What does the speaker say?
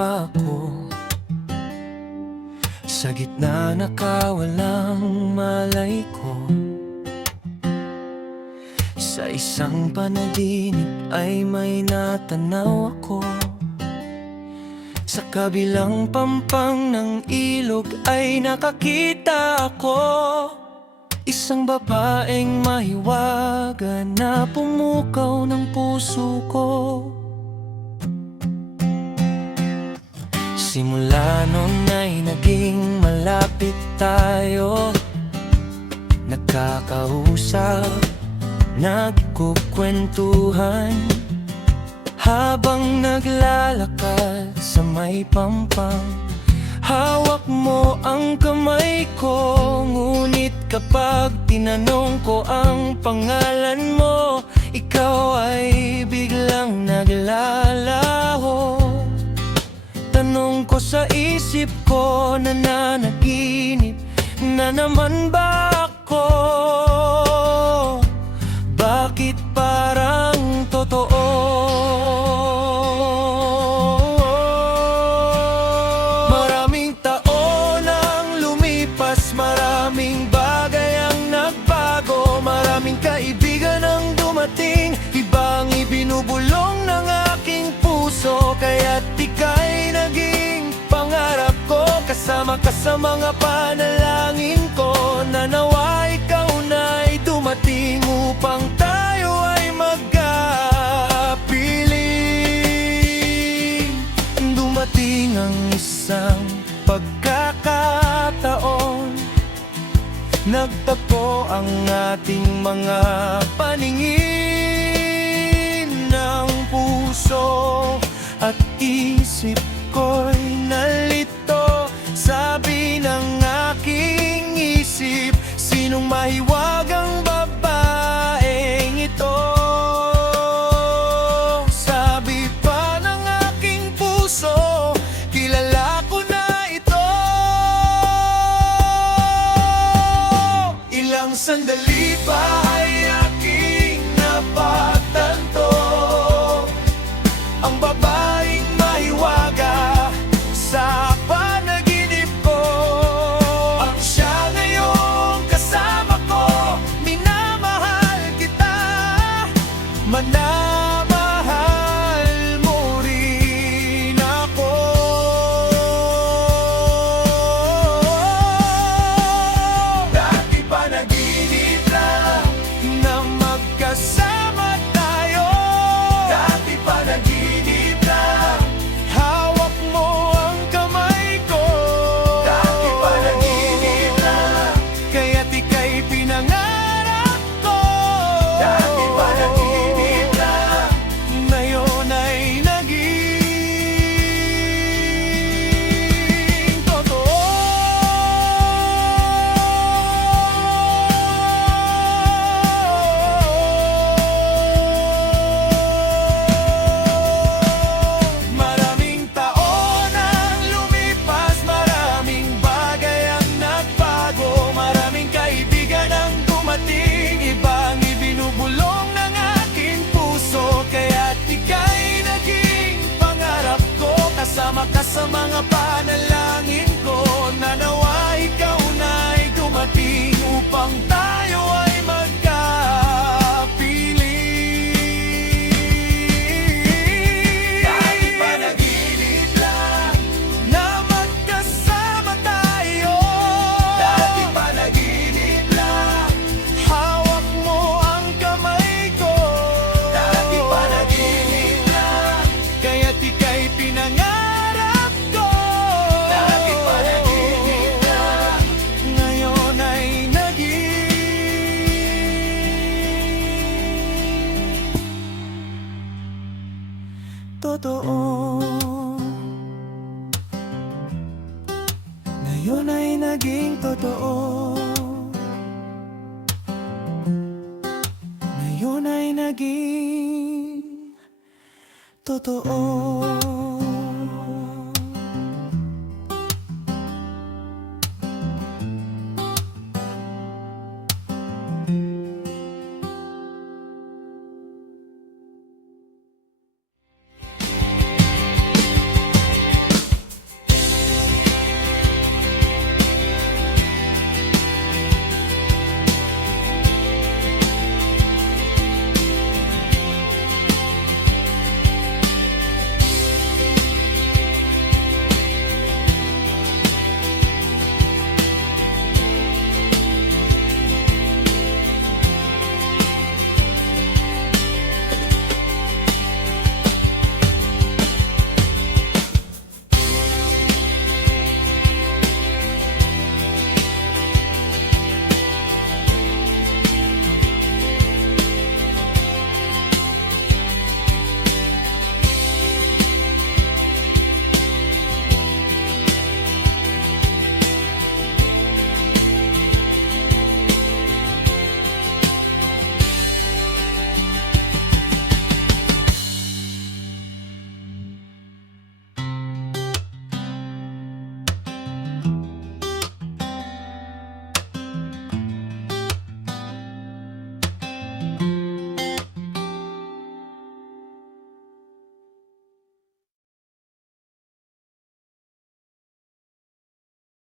pa ako sa gitna nakawalang malay ko. Sa isang panaginip ay may natanaw ako. Sa kabilang pampang ng ilog ay nakakita ako. Isang babaeng mahiwaga na pumukaw ng puso ko. Simula nun ay naging malapit tayo, nagkakausap, nagkukwentuhan, habang naglalakad sa may pampang. Hawak mo ang kamay ko, ngunit kapag tinanong ko ang pangalan mo, ikaw ay biglang naglalaho. Tanong ko sa isip ko, nananaginip na naman ba ako? Bakit parang totoo? Maraming taon ang lumipas, maraming bagay ang nagbago, maraming kaibigan ang dumating, ibang ibinubulong ng aking puso. Kaya't ika'y naging pangarap ko, kasama ka sa mga panalangin ko, na nawa ikaw na'y dumating upang tayo ay magkapiling. Dumating ang isang pagkakataon, nagtagpo ang ating mga paningin ng puso at isip ko'y nalito. Sabi ng aking isip, sinong mahiwagang babaeng ito? Sabi pa ng aking puso, kilala ko na ito. Ilang sandali pa ay aking napagtanto ang babaeng mahiwaga sa panaginip ko. Ang siya ngayong kasama ko, minamahal kita, manamahal mo rin ako. Dati panaginip lang na magkasama tayo, dati panaginip lang hawak mo ang kamay ko, dati panaginip lang kaya't ika'y pinangarap ko, dati panaginip lang ngayon ay naging totoo. Maraming taon ang lumipas, maraming bagay ang nagbago, maraming kaibigan ang dumating, ibang ibinubulong ng aking puso. Kaya't ika'y naging pangarap ko, kasama ka sa mga panalangin ko, na nawa ikaw na'y dumating upang tayo ay magkapiling. Dati panaginip lang na magkasama tayo, dati panaginip lang hawak mo ang kamay ko, dati panaginip lang kaya't ika'y pinangarap ko, dati panaginip lang ngayon ay naging totoo. Ngayon ay naging totoo. Ngayon ay naging totoo.